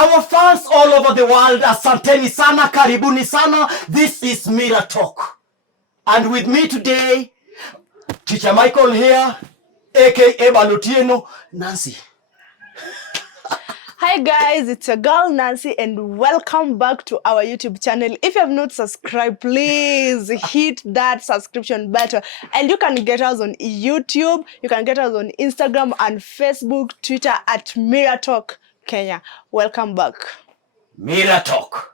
Our fans all over the world, asanteni sana, karibuni sana. This is Mira Talk. And with me today, Teacher Michael here, aka Balotieno, Nancy. Hi guys, it's your girl Nancy and welcome back to our YouTube channel. If you have not subscribed, please hit that subscription button. And you can get us on YouTube, you can get us on Instagram and Facebook, Twitter at Mira Talk Kenya. Welcome back. Mira Talk.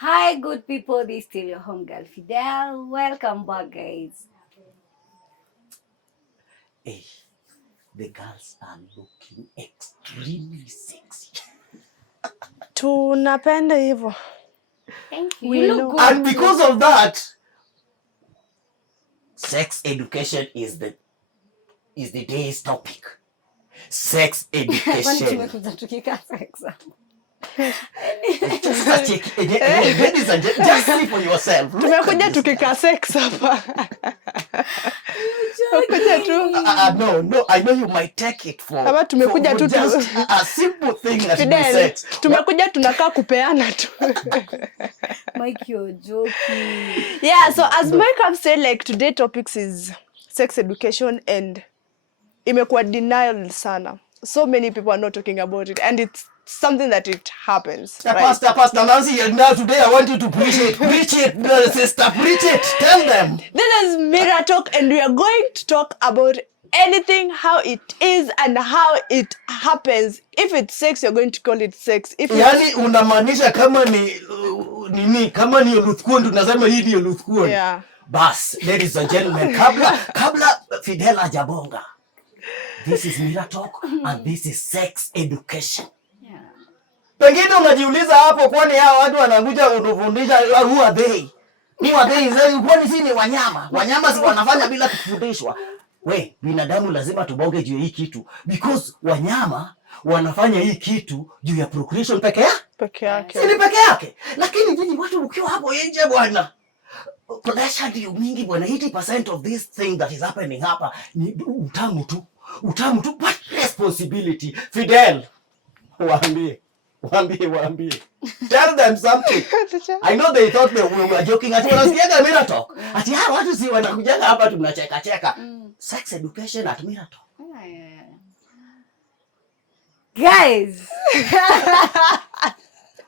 Hi good people, this is still your homegirl Fidel. Welcome back guys. Hey, the girls are looking extremely sexy. Tunapenda hivyo. Thank you. We You look know. good. And because of that, sex education is the day's topic. Sex education. Ladies and gentlemen, just see for yourself. Tumekuja tukika sex hapa. Tumekuja tu. No, I know you might take it for tumekuja tu just a simple thing that Fidel, is sex. tumekuja tunakaa kupeana tu. Mike, you're joking. Yeah, so as Mike have said, like today topics is sex education and imekuwa denial sana. So many people are not talking about it and it's something that it happens. Right? Pastor Nancy, now today I want you to preach it. Preach it, sister, preach it. Tell them. This is Mira Talk and we are going to talk about anything, how it is and how it happens. If it's sex, you're going to call it sex. If Yani unamaanisha kama ni nini, kama ni uluthkuon, tunasema hii ni uluthkuon. Yeah. Bas, ladies and gentlemen, kabla Fidel hajabonga. This is Mira Talk and this is sex education. Yeah. Pengine unajiuliza hapo, kwani hao watu wanakuja kutufundisha who are they? Who are they? Kwani si ni wanyama? Wanyama si wanafanya bila kufundishwa. We, binadamu lazima tubonge juu ya hii kitu because wanyama wanafanya hii kitu juu ya procreation peke yake. Si ni peke yake. Lakini nyinyi watu ukiwa hapo nje bwana, pleasure ndio mingi bwana. 80% of this thing that is happening hapa ni utamu tu. What responsibility? Fidel, waambie. Tell them something. I know they thought we were joking. Ati wanasikiaga Mira Talk. Ati watu si wanakujaga hapa tunacheka. Sex education at Mira Talk. Yeah. Guys.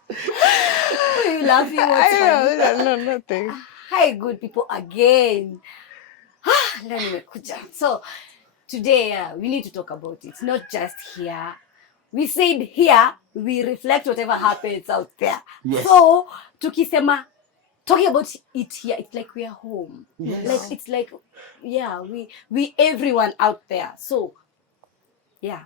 Why are you laughing? What's funny? No, nothing. Hi good people again. Leo nimekuja. So today we need to talk about it. Not just here. We said here we reflect whatever happens out there. Yes. So tukisema talking about it here, it's like we are home. Yes. Like it's like we everyone out there. So yeah,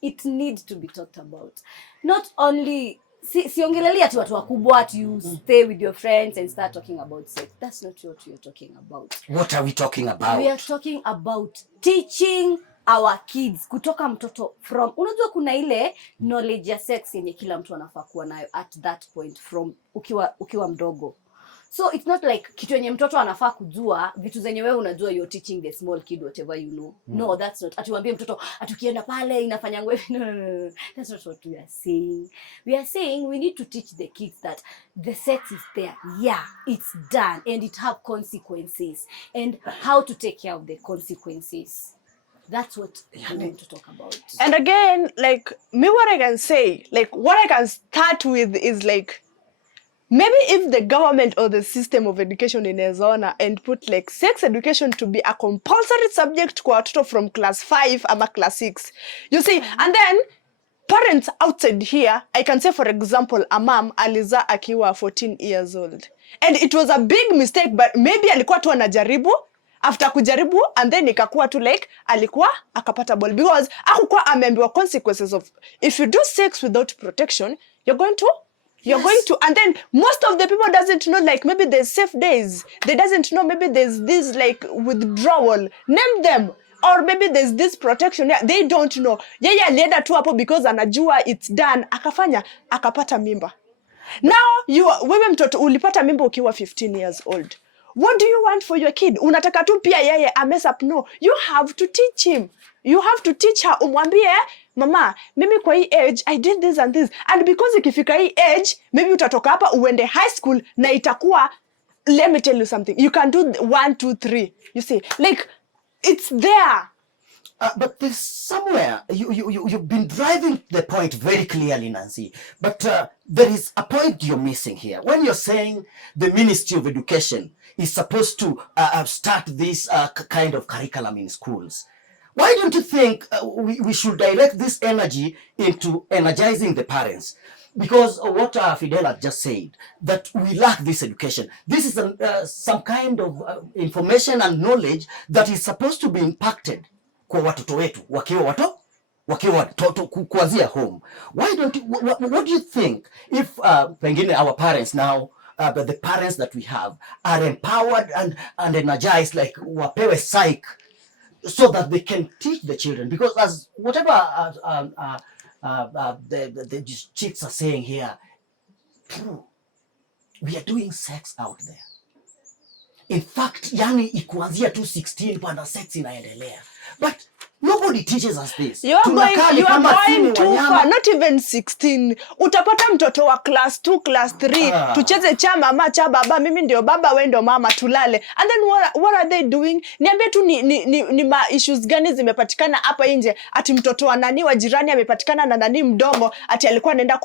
it needs to be talked about. Not only siongelelea ati watu wakubwa ati you stay with your friends and start talking about sex. That's not what we are talking about. What are we talking about? We are talking about teaching our kids kutoka mtoto from, unajua kuna ile knowledge ya sex yenye kila mtu anafaa kuwa nayo at that point from ukiwa mdogo. So it's not like kitu yenye mtoto anafaa kujua vitu zenye wewe unajua, you're teaching the small kid whatever you know. No, that's not. Atuambie mtoto atukienda pale inafanya ngwe. No. That's not what we are saying. We are saying we need to teach the kids that the sex is there. Yeah, it's done and it have consequences and how to take care of the consequences. That's what we want to talk about. And again, like me, what I can say, like what I can start with is like, maybe if the government or the system of education in Arizona and put like sex education to be a compulsory subject kwa watoto from class 5 ama class 6. You see, and then parents outside here, I can say for example, a mom aliza akiwa 14 years old. And it was a big mistake, but maybe alikuwa tu anajaribu. After kujaribu and then ikakuwa tu like alikuwa akapata ball because hakukuwa ameambiwa consequences of if you do sex without protection you're going to and then most of the people doesn't know, like maybe there's safe days, they doesn't know, maybe there's this like withdrawal, name them, or maybe there's this protection, yeah, they don't know. Yeye alienda tu hapo because anajua it's done, akafanya akapata mimba. Now wewe mtoto ulipata mimba ukiwa 15 years old. What do you want for your kid? Unataka tu pia yeye mess up? No, you have to teach him. You have to teach her. Umwambie, mama, mimi kwa hii age I did this and this, and because ikifika hii age maybe utatoka hapa uende high school na itakuwa, let me tell you something, you can do 1 2 3, you see, like it's there. But there's somewhere you've been driving the point very clearly, Nancy. But there is a point you're missing here. When you're saying the Ministry of Education is supposed to start this kind of curriculum in schools, why don't you think we should direct this energy into energizing the parents? Because what Fidel had just said, that we lack this education. This is some kind of information and knowledge that is supposed to be impacted kwa watoto wetu wakiwa watoto kuanzia home. Why don't you, what do you think if pengine our parents now, the parents that we have are empowered and energized, like wapewe psych, so that they can teach the children? Because as whatever the chicks are saying here, true, we are doing sex out there. In fact, yani ikuanzia 16 panda sex inaendelea. But nobody teaches us this. You are going too far. Not even 16. Utapata mtoto wa class 2, class 3. Tucheze cha mama, cha baba. Mimi ndio baba, wewe ndio mama, tulale. And then what are they doing? Niambie tu ni ma issues gani zimepatikana hapa nje? Ati mtoto wa nani wa jirani amepatikana na nani mdogo, ati alikuwa anaenda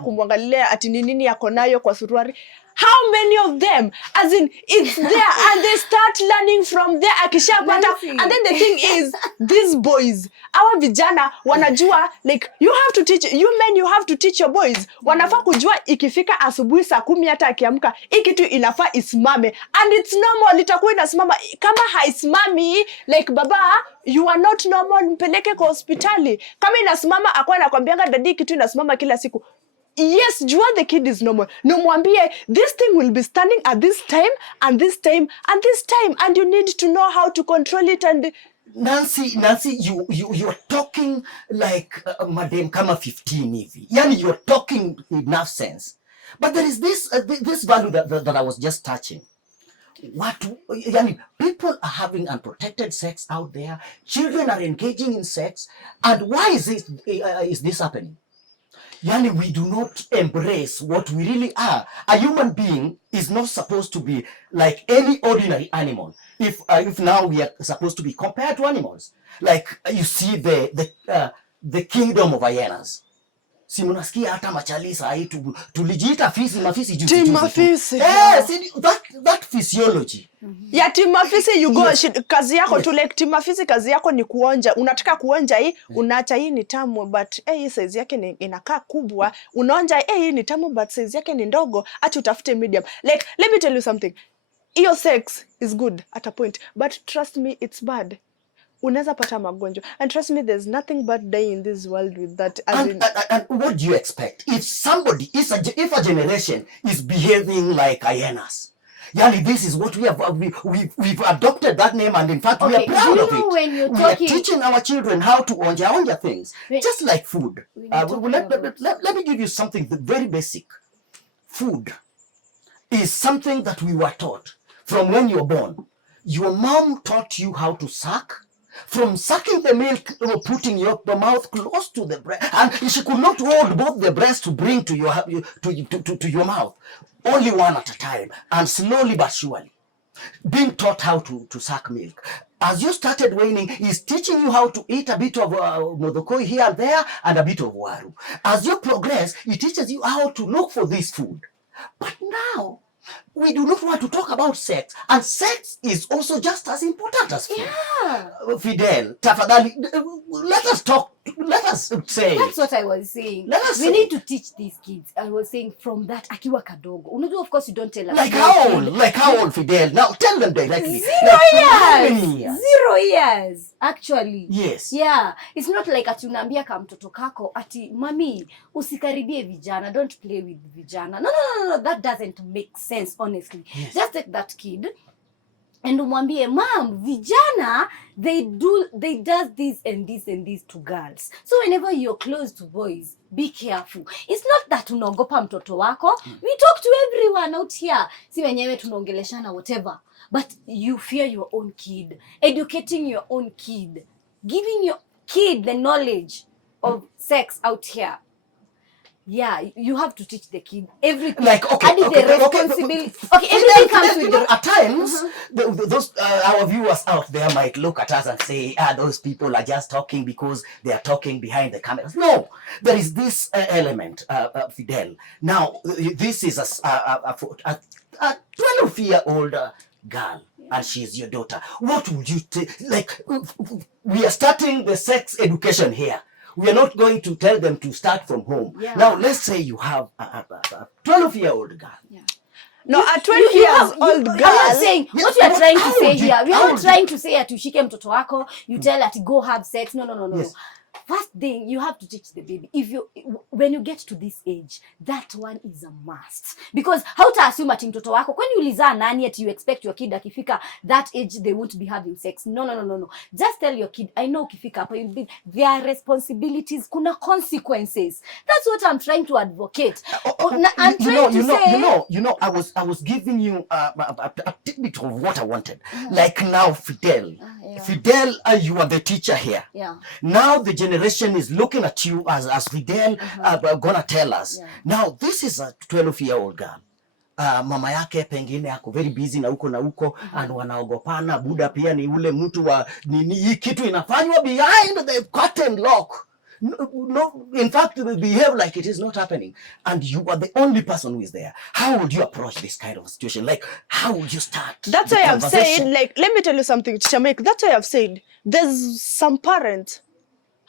kumwangalilia ati nini yako nayo kwa suruari. How many of them? As in, it's there and they start learning from there. Akishapata. And then the thing is, these boys, our vijana wanajua, like, you have to teach, you men, you have to teach your boys. Wanafaa kujua ikifika asubuhi saa 10 hata akiamka, hii kitu inafaa isimame. And it's normal, itakuwa inasimama. Kama haisimami, like, baba, you are not normal, mpeleke kwa hospitali. Kama inasimama, akwa anakwambianga dadi kitu inasimama kila siku. Yes, jua the kid is normal. No mwambie, this thing will be standing at this time, and this time, and this time, and you need to know how to control it. And Nancy, you are talking like Madam Kama 15 hivi. Yani you're talking enough sense. But there is this value that I was just touching. Yani people are having unprotected sex out there. Children are engaging in sex. And why is this happening? Yani, we do not embrace what we really are. A human being is not supposed to be like any ordinary animal. If now we are supposed to be compared to animals, like you see the kingdom of hyenas. Si munasikia hata machalisa hii tulijiita fisi mafisi juzi. Team mafisi. See, that physiology. Ya team mafisi, you go, kazi yako to like team mafisi, kazi yako ni kuonja. Unataka kuonja hii, unaacha hii ni tamu but hii size yake inakaa kubwa. Unaonja hii ni tamu but size yake ni ndogo, acha utafute medium. Like, let me tell you something. Your sex is good at a point, but trust me, it's bad. Unaweza pata magonjwa. And trust me, there's nothing but dying in this world with that. And what do you expect? If a generation is behaving like hyenas, yani, this is what we've adopted that name, and in fact we are proud of it. When you're we are teaching our children how to onja things, just like food. Let me give you something very basic. Food is something that we were taught from when you're born. Your mom taught you how to suck. From sucking the milk, putting your mouth close to the breast, and she could not hold both the breasts to bring to your mouth, only one at a time, and slowly but surely, being taught how to suck milk. As you started waning, he's teaching you how to eat a bit of modokoi here and there, and a bit of waru. As you progress, he teaches you how to look for this food. But now, we do not want to talk about sex, and sex is also just as important as food. Yeah. Fidel, tafadhali, let us talk. Let us say. That's what I was saying. We need to teach these kids. I was saying from that akiwa kadogo. Unajua, of course, you don't tell us. Like how old? Like how old, Fidel? Now tell them directly. 0 years. 0 years, actually. Yes. Yeah. It's not like ati unaambia kama mtoto kako ati mami usikaribie vijana, don't play with vijana. No. That doesn't make sense, honestly. Yes. Just take that kid, and umwambie, mom, vijana, they does this and this and this to girls. So whenever you're close to boys, be careful. It's not that unaogopa mtoto wako. We talk to everyone out here. Si wenyewe tunaongeleshana whatever. But you fear your own kid. Educating your own kid. Giving your kid the knowledge of sex out here. Yeah, you have to teach the kid everything. Like, everything comes with the... At times, those our viewers out there might look at us and say, those people are just talking because they are talking behind the cameras. No, there is this element, Fidel. Now, this is a 12-year-old girl, and she's your daughter. What would you take? Like, we are starting the sex education here. We are not going to tell them to start from home. Yeah. Now, let's say you have a 12-year-old girl. Yeah. No, a 12-year-old girl. I'm not saying what you are trying to say here. We are not trying to say ati ushike mtoto wako, you tell her to go have sex. No. Yes. First thing, you have to teach the baby. When you get to this age, that one is a must. Because how to assume ati mtoto wako, when you ulizaa nani ati you expect your kid akifika that age they won't be having sex. No. Just tell your kid, I know ukifika hapa you'll be, there are responsibilities, kuna consequences. That's what I'm trying to advocate. I'm trying to say, I was giving you a tidbit of what I wanted. Like now, Fidel. Fidel, you are the teacher here. Yeah. Now the generation is looking at you as Fidel gonna tell us. Yeah. Now this is a 12-year-old girl. Mama yake pengine ako very busy na huko and wanaogopana. Buda pia ni ule mtu wa hii kitu inafanywa behind the curtain lock. No, in fact, they behave like it is not happening, and you are the only person who is there. How would you approach this kind of situation? Like, how would you start? That's why I've said, like, let me tell you something, Chamek. That's why I've said, there's some parents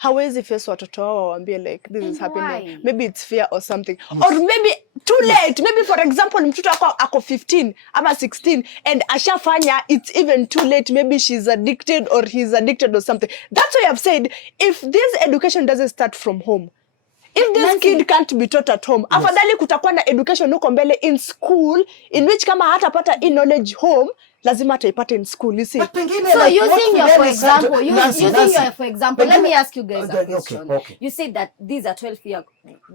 hawezi face watoto wao waambie like this is happening. Maybe it's fear or something. Yes. Or maybe too late. Maybe for example, mtoto ako 15 ama 16 and ashafanya, it's even too late. Maybe she's addicted or he's addicted or something. That's why I've said, if this education doesn't start from home, if this kid can't be taught at home, afadhali kutakuwa na education huko mbele in school, in which kama hatapata knowledge home, lazima ataipata in school, you see. So like, using your for example, let me ask you guys a question. Okay. You said that these are 12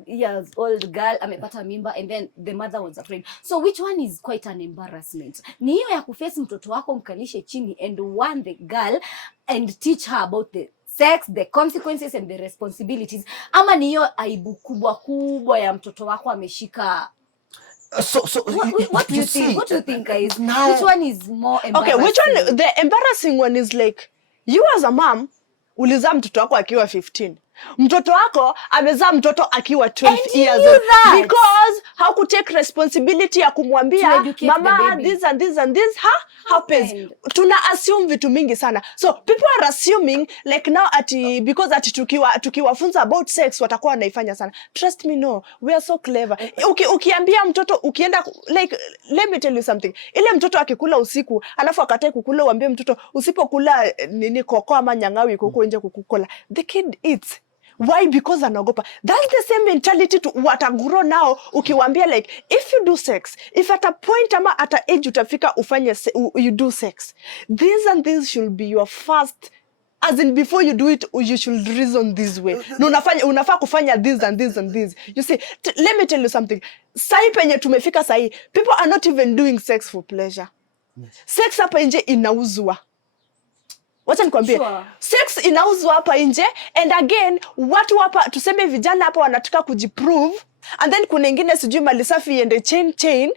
years old girl amepata mimba and then the mother was afraid. So which one is quite an embarrassment? Ni hiyo ya kuface mtoto wako mkalishe chini and warn the girl and teach her about the sex, the consequences and the responsibilities, ama ni hiyo aibu kubwa ya mtoto wako ameshika? What do you think? What do you think, guys? Now, which one is more embarrassing? Okay, which one? The embarrassing one is like, you as a mom, ulizaa mtoto wako akiwa 15. Mtoto wako amezaa mtoto akiwa 12 years old. Because how could take responsibility ya kumwambia mama this and this and this happens. Tuna assume vitu mingi sana. So people are assuming like now because tukiwafunza about sex watakuwa wanaifanya sana. Trust me, no, we are so clever. Ukiambia mtoto ukienda like, let me tell you something. Ile mtoto akikula usiku alafu akatae kukula, uambie mtoto usipokula nini koko ama nyangawi koko nje kukula, the kid eats. Why? Because anaogopa. That's the same mentality to what I grow now. Ukiwambia like, if you do sex, if at a point ama at a age utafika ufanye you do sex, this and this should be your first, as in before you do it, you should reason this way. No, unafaa kufanya this and this and this. You see, let me tell you something. Sai penye tumefika sai, people are not even doing sex for pleasure. Yes. Sex hapa nje inauzwa. Wacha nikwambie, sure. Sex inauzwa hapa nje, and again watu hapa tuseme vijana hapa wanataka kujiprove, and then kuna ingine sijui malisafi and chain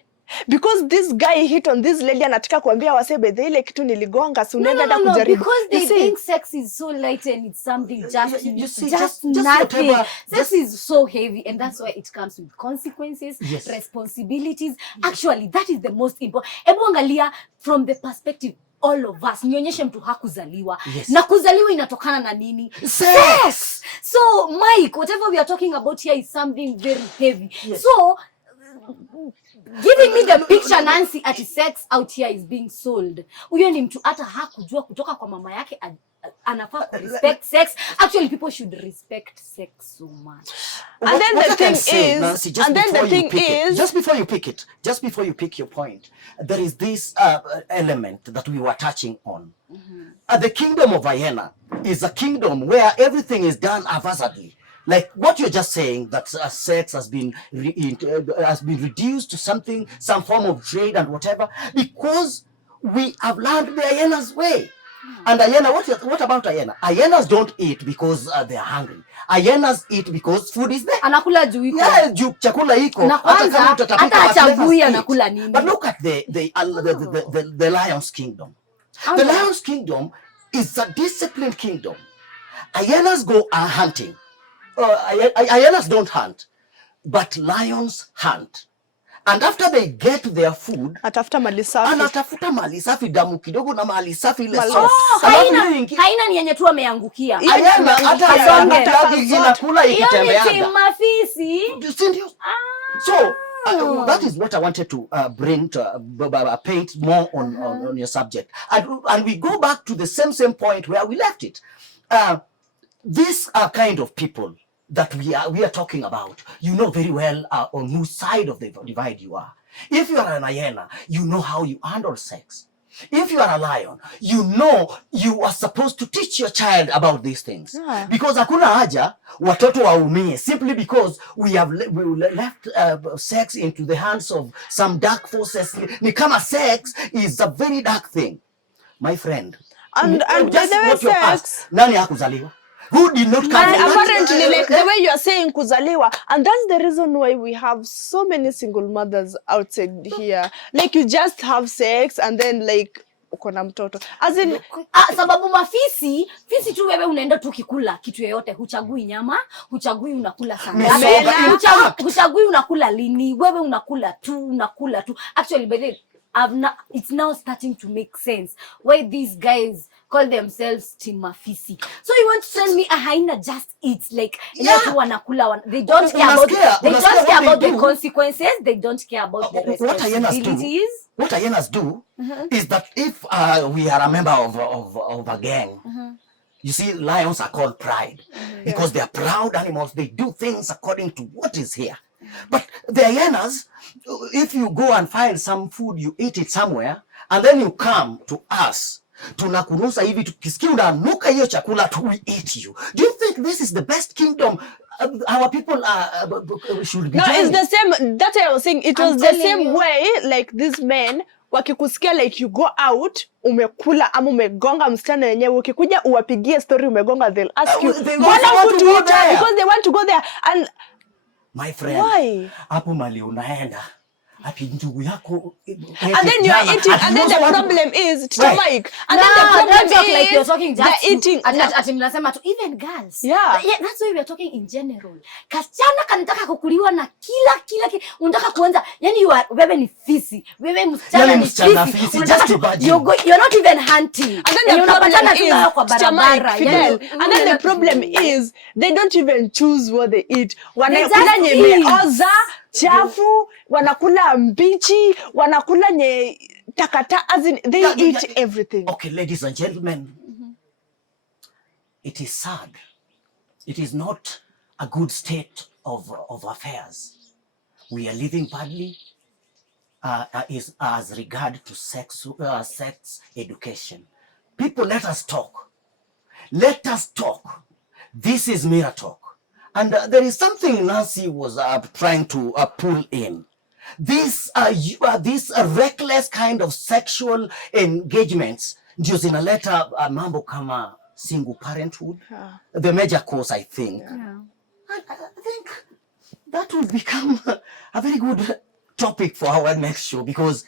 because this guy hit on this lady anataka kuambia wasebe the ile kitu niligonga so unaenda hata kujaribu, because they think sex is so light and it's something just nothing. Sex is so heavy and that's why it comes with consequences, yes. Responsibilities. Actually that is the most important. Ebu angalia from the perspective all of us, nionyeshe mtu hakuzaliwa. Yes. Na kuzaliwa inatokana na nini? Sex. So Mike, whatever we are talking about here is something very heavy. Yes. So giving me the picture Nancy at sex out here is being sold. Huyo ni mtu hata hakujua kutoka kwa mama yake anafaa respect sex. Actually, people should respect sex so much. And then the thing is, Nancy, just before you pick your point, there is this element that we were touching on. The kingdom of Vienna is a kingdom where everything is done haphazardly. Like what you're just saying, that sex has been reduced to something, some form of trade and whatever, because we have learned the hyena's way. And hyena, what about hyena? Hyenas don't eat because they are hungry. Hyenas eat because food is there. Anakula juu iko. Yeah, juu chakula iko. Na kwanza hata achagui anakula nini. But look at the lion's kingdom. The lion's kingdom is a disciplined kingdom. Hyenas go hunting. Hyenas don't hunt, but lions hunt. And after they get their food, atafuta mali safi. Anatafuta mali safi, damu kidogo na mali safi ile sauce. Haina ni yenye tu ameangukia. Hata inakula ikitembea. Hiyo ni mafisi. Ndio. So that is what I wanted to bring to paint more on your subject. And we go back to the same point where we left it. These are kind of people that we are talking about. You know very well on whose side of the divide you are. If you are an hyena, you know how you handle sex. If you are a lion, you know you are supposed to teach your child about these things. Yeah. Because hakuna haja watoto waumie simply because we left sex into the hands of some dark forces. Ni kama sex is a very dark thing. My friend. And just what you asked, nani hakuzaliwa? Who did not come? Apparently, like the way you are saying kuzaliwa, and that's the reason why we have so many single mothers outside here. Like you just have sex and then like uko na mtoto. As in sababu mafisi tu wewe unaenda tu kikula kitu yoyote, huchagui nyama, huchagui unakula sana. Huchagui unakula lini, wewe unakula tu. Actually, by the it's now starting to make sense why these guys call themselves Team Mafisi. So you want to tell me a hyena just eats like wanakula they don't care about the consequences, they don't care about the responsibilities. What hyenas do is that if we are a member of a gang, you see, lions are called pride because they are proud animals. They do things according to what is here. But the hyenas, if you go and find some food, you eat it somewhere, and then you come to us, tunakunusa hivi, tukisikia unanuka hiyo chakula, we eat you. Do you think this is the best kingdom our people should be doing? No, it's the same. That's what I was saying. It was the same way, like these men, wakikusikia like you go out, umekula ama umegonga msichana yenyewe, ukikuja uwapigie story umegonga, they'll ask you, because they want to go there. And my friend, hapo mali unaenda ati ndugu yako, and then you are eating, and then the problem is stomach, and then the problem is like you're talking just eating. Ati mnasema tu even girls, yeah, that's why we are talking in general. Kasichana kanataka kukuliwa na kila unataka kuanza, yani wewe ni fisi, wewe msichana ni fisi, you're not even hunting, and then the problem is kwa barabara, and then the problem is they don't even choose what they eat. Wanakula nyemeoza chafu, wanakula mbichi, wanakula nye takata, as in they eat everything. Okay, ladies and gentlemen, it is sad. It is not a good state of affairs. We are living badly as regard to sex education. People, let us talk. Let us talk. This is Mira Talk. And there is something Nancy was trying to pull in. This reckless kind of sexual engagements ndio zinaleta mambo kama single parenthood, the major cause, I think. Yeah. I think that will become a very good topic for our next show, because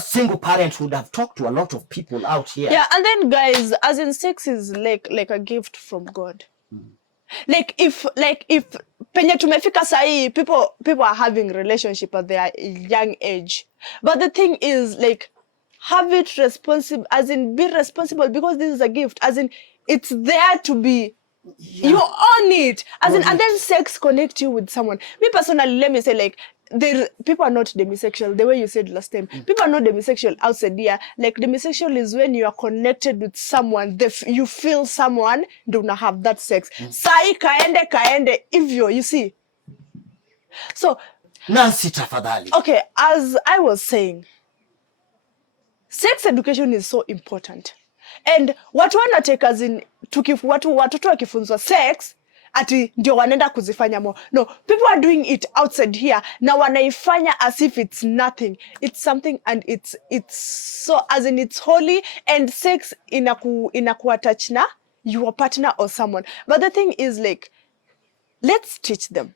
single parenthood, I've talked to a lot of people out here. Yeah, and then guys, as in sex is like a gift from God. Like if penye tumefika sahi, people are having relationship at their young age, but the thing is, like, have it responsible, as in be responsible, because this is a gift, as in it's there to be, you own it, as in, and then sex connect you with someone. Me personally, let me say, like, people are not demisexual the way you said last time. People are not demisexual outside here. Like demisexual is when you are connected with someone, you feel someone, do not have that sex. Sai kaende hivyo, you see. So Nancy tafadhali. Okay, as I was saying, sex education is so important. And watu wanatake as in watoto wakifunzwa sex ati ndio wanaenda kuzifanya more. No, people are doing it outside here na wanaifanya as if it's nothing. It's something and it's so as in it's holy, and sex inaku attach na your partner or someone. But the thing is like, let's teach them.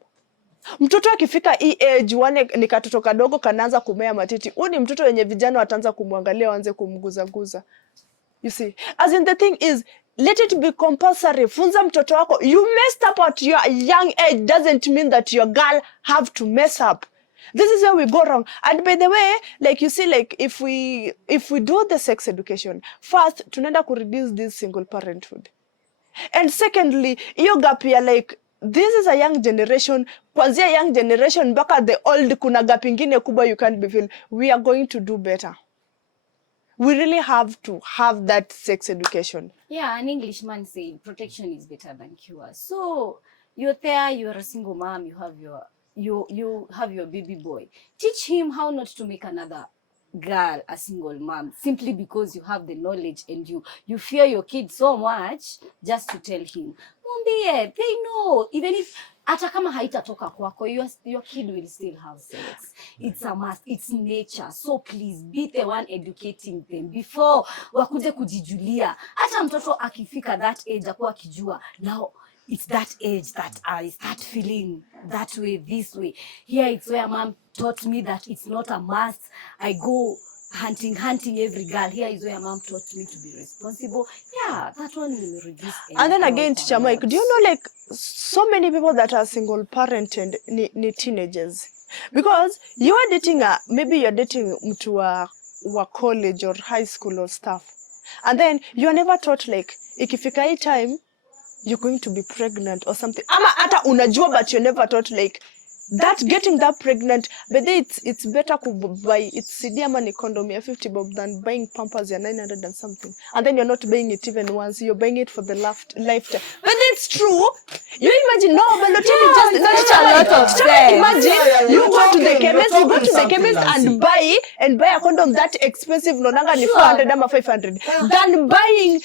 Mtoto akifika hii age wane ni katoto kadogo kanaanza kumea matiti. Huyu ni mtoto wenye vijana wataanza kumwangalia waanze kumguza. You see, as in the thing is, let it be compulsory. Funza mtoto wako. You messed up at your young age doesn't mean that your girl have to mess up. This is where we go wrong. And by the way, like you see, like if we do the sex education, first tunaenda ku reduce this single parenthood. And secondly, hiyo gap ya like, this is a young generation, kwanzia young generation mpaka the old, kuna gap ingine kubwa you can't be filled. We are going to do better. We really have to have that sex education. Yeah, an Englishman said protection is better than cure. So you're there, you're a single mom, you have your baby boy. Teach him how not to make another girl a single mom, simply because you have the knowledge and you fear your kid so much, just to tell him. Mwambie, they know, even if hata kama haitatoka kwako, your kid will still have sex. It's a must, it's nature. So please be the one educating them before wakuje kujijulia. Hata mtoto akifika that age akuwa akijua, now it's that age that I start feeling that way, this way. Here it's where mom taught me that it's not a must. I go hunting every girl. Here is where mom taught me to be responsible. Yeah, that one will reduce. And then again, Teacher Mike, do you know like so many people that are single parented ni teenagers? Because you are dating maybe you're dating mtu wa college or high school or stuff. And then you are never taught like, ikifika hii time, you're going to be pregnant or something. Ama hata unajua, but you're never taught like, that getting that pregnant, but then it's better to buy it's CD ama ni condom ya 50 bob than buying Pampers ya 900 and something. And then you're not buying it even once, you're buying it for the lifetime. But that's true. You imagine, no, but not imagine you go to the chemist and buy a condom that expensive, no nanga ni 400 ama 500 than buying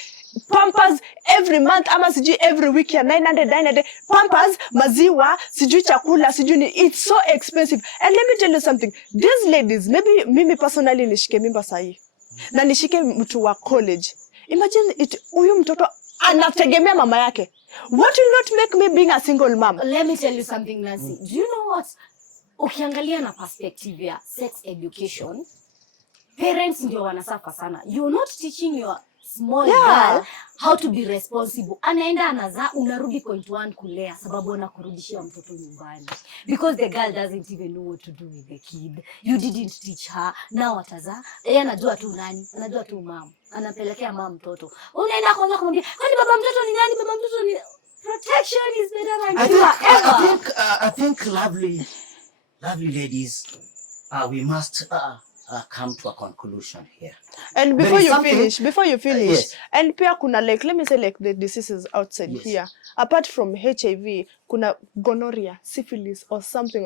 Pampers every month ama sijui every week ya 900 Pampers, maziwa, sijui chakula, sijui ni, it's so expensive. And let me tell you something, these ladies, maybe mimi personally nishike mimba sahi na nishike mtu wa college, imagine it, huyu mtoto anategemea mama yake. What will not make me being a single mom? Let me tell you something, Nancy. Do you know what? Ukiangalia na perspective ya sex education, parents ndio wanasafa sana. You're not teaching your small girl how to be responsible. Anaenda anazaa, unarudi point 1 kulea sababu anakurudishia mtoto nyumbani. Because the girl doesn't even know what to do with the kid. You didn't teach her. Now atazaa, yeye anajua tu nani? Anajua tu mama. Anapelekea mama mtoto. Unaenda kwanza kumwambia, "Kwani baba mtoto ni nani? Baba mtoto ni..." Protection is better than I think lovely ladies, we must come to a conclusion here. And before you finish, yes. And pia kuna like, let me say like the diseases outside here. Apart from HIV, kuna gonorrhea, syphilis or something.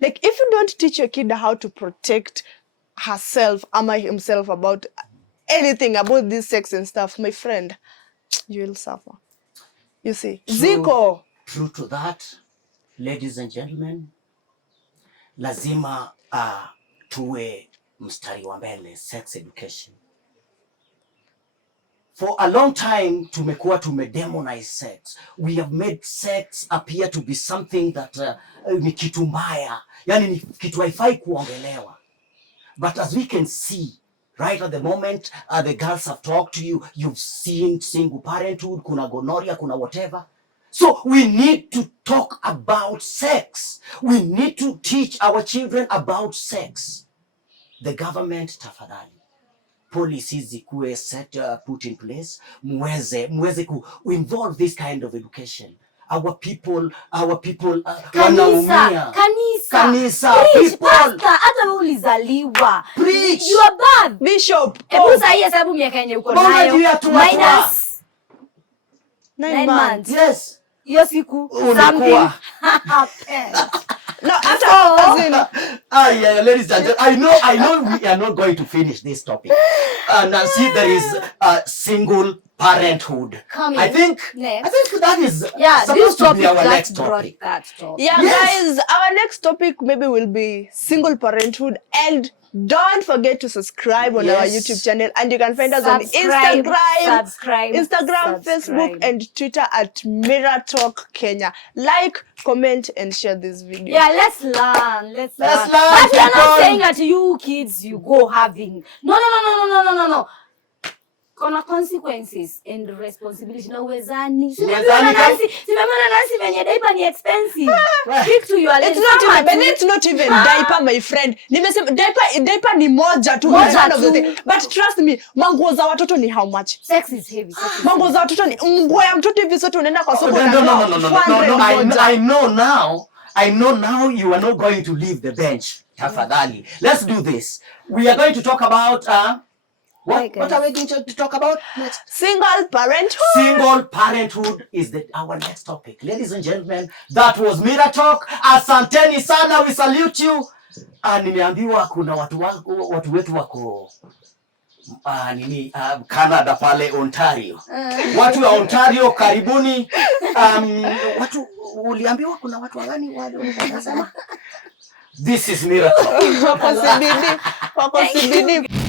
Like if you don't teach your kid how to protect herself or himself about anything about this sex and stuff, my friend, you will suffer. You see, True to that, ladies and gentlemen, lazima tuwe mstari wa mbele sex education. For a long time tumekuwa tumedemonize sex. We have made sex appear to be something that ni kitu mbaya, yani ni kitu haifai kuongelewa. But as we can see right at the moment, the girls have talked to you, you've seen single parenthood, kuna gonorrhea, kuna whatever. So we need to talk about sex. We need to teach our children about sex. The government, tafadhali, policies zikuwe set, put in place, muweze ku involve this kind of education. our people wanaumia. Kanisa people. Hata wewe ulizaliwa. Preach. You are bad. Bishop. Hebu sahi hesabu miaka yenye uko nayo. Minus 9 months. Yes. Hiyo siku something happened. No, after yeah, ladies and gentlemen, I know we are not going to finish this topic. And see, there is single parenthood. I think that is supposed to be our next topic. Yeah, yes. Guys, our next topic maybe will be single parenthood, and don't forget to subscribe on our YouTube channel, and you can find us on Instagram, Facebook, and Twitter at Mirror Talk Kenya. Like, comment, and share this video. Yeah, let's learn. Let's learn. But we are not saying that you kids you go having. No. Kuna consequences and responsibility na uwezani. Simemana Nancy venye diaper ni expensive. Speak to your lady. It's not even diaper, my friend. Nimesema diaper ni moja tu. But trust me, manguo za watoto ni how much? Sex is heavy. Manguo za watoto ni nguo ya mtoto hivi sote unaenda kwa soko na no. I know now you are not going to leave the bench. Tafadhali. Let's do this. We are going to talk about What are we going to talk about next? Single parenthood. Single parenthood is our next topic. Ladies and gentlemen, that was Mirror Talk. Asanteni sana, we salute you. Nimeambiwa kuna watu wetu wako Canada pale Ontario. Watu wa Ontario karibuni. Watu uliambiwa kuna watu gani wale wanasema? This is Mirror Talk. Wako CBD.